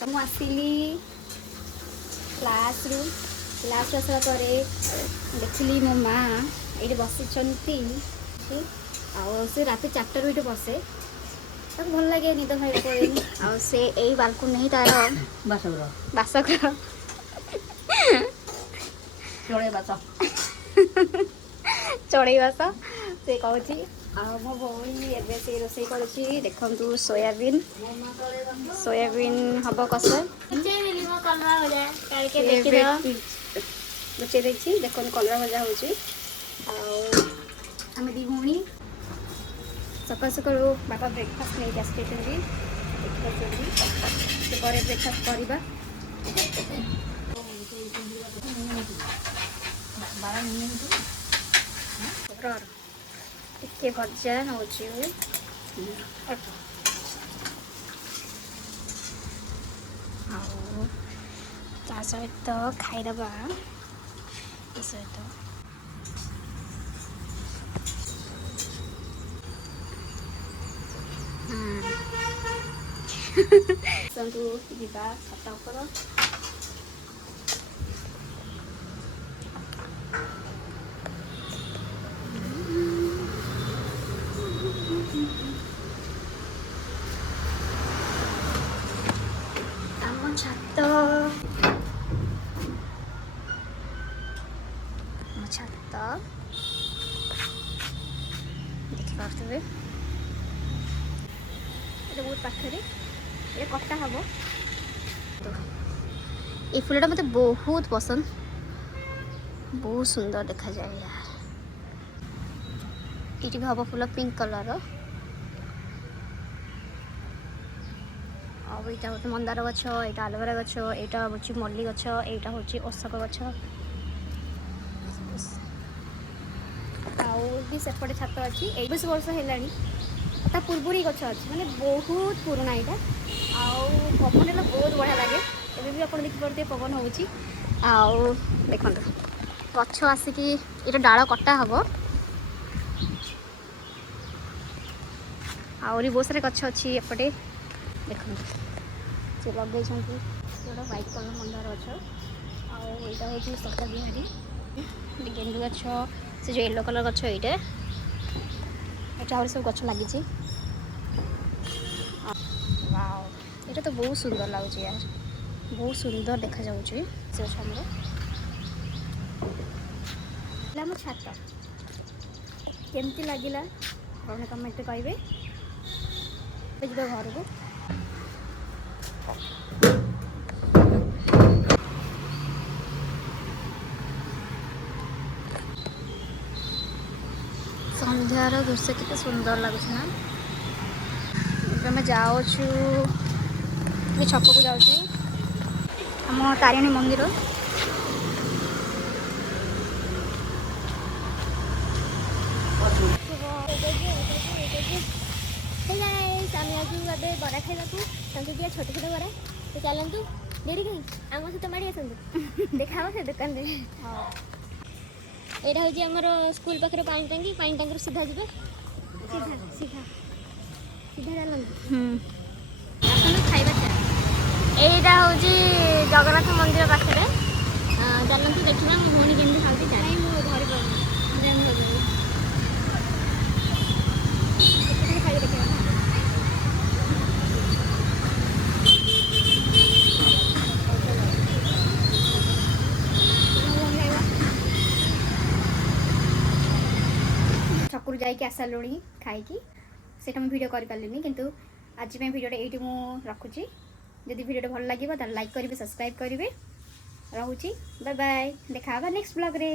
तो मुझे आसली क्लास आसला देखिली मो माँ ये बसी से रात 4 ये बसे भल लगे निद भाई पड़ेनि से यही बालकुनी ही तार बासगर चढ़ई बास से कहूँ मो भौणी एवं से रोसे करुँची देखु सोयाबीन हम कसर लुचे देखी देख कलरा भजा हो आम दी भौणी सकाल सकाल बापा ब्रेकफास्ट नहीं आस देखिए ब्रेकफास्ट करवा टे भजा हो सहित खाईदबा सहित जा छाता उपर आम छात देखिए बहुत पाखे ये कटा हम तो ये फूलटा मत बहुत पसंद बहुत सुंदर देखा जाए यार ये भी हम फूल पिंक कलर आईटा हूँ मंदार गछ यहाँ आलोवेरा गछ यहाँ हूँ मल्ली गछ यहाँ हूँ अशोक गछ भी सेपटे छात अच्छी 21 वर्ष है पूर्व ही गछ अच्छी मैंने बहुत पुराना यहाँ पवन है बहुत बढ़िया लगे एवं भी आप देखिए पवन हो देखो गछ आसिक ये डाल कटा हम आहरी बहुत सारे गछ अच्छी एपटे देखो से लगे व्हाइट कलर मंदार गछ आईटा हूँ सता बिहारी गेंडू गछ से जो येलो कलर गछ ये सब गछ लगी ये तो बहुत सुंदर लगुच यार बहुत सुंदर देखा जाऊँगी से आम छात केमती लगिला अपने कमेंट करेंगे घर को संध्यार दृश्य कितने सुंदर लगुच ना आम जाऊँ छक को जाऊँ आम तारिणी मंदिर बड़ा खाइबा संसदिया छोट छोट बड़ा तो चलतु डेरी कहीं आम सहित माड़ी आसतु देखा से दुकान यहाँ हूँ आम स्कूल पाखे पानी टांगी सीधा जी सीधा सीधा सीधा चलतु खाइबा यहाँ हूँ जगन्नाथ मंदिर पाखे चलतु देखा मो भौणी केमती खाती जाए मुझे धरी खाई देखा छकु जाइए आस सारे खाई से भिडियो कर पारे किंतु आज भिडियो ये मुझे रखुची जदि भिडियो भल लगे लाइक करेंगे सब्सक्राइब करेंगे रोची बाय बाय देखा नेक्स्ट ब्लॉग रे।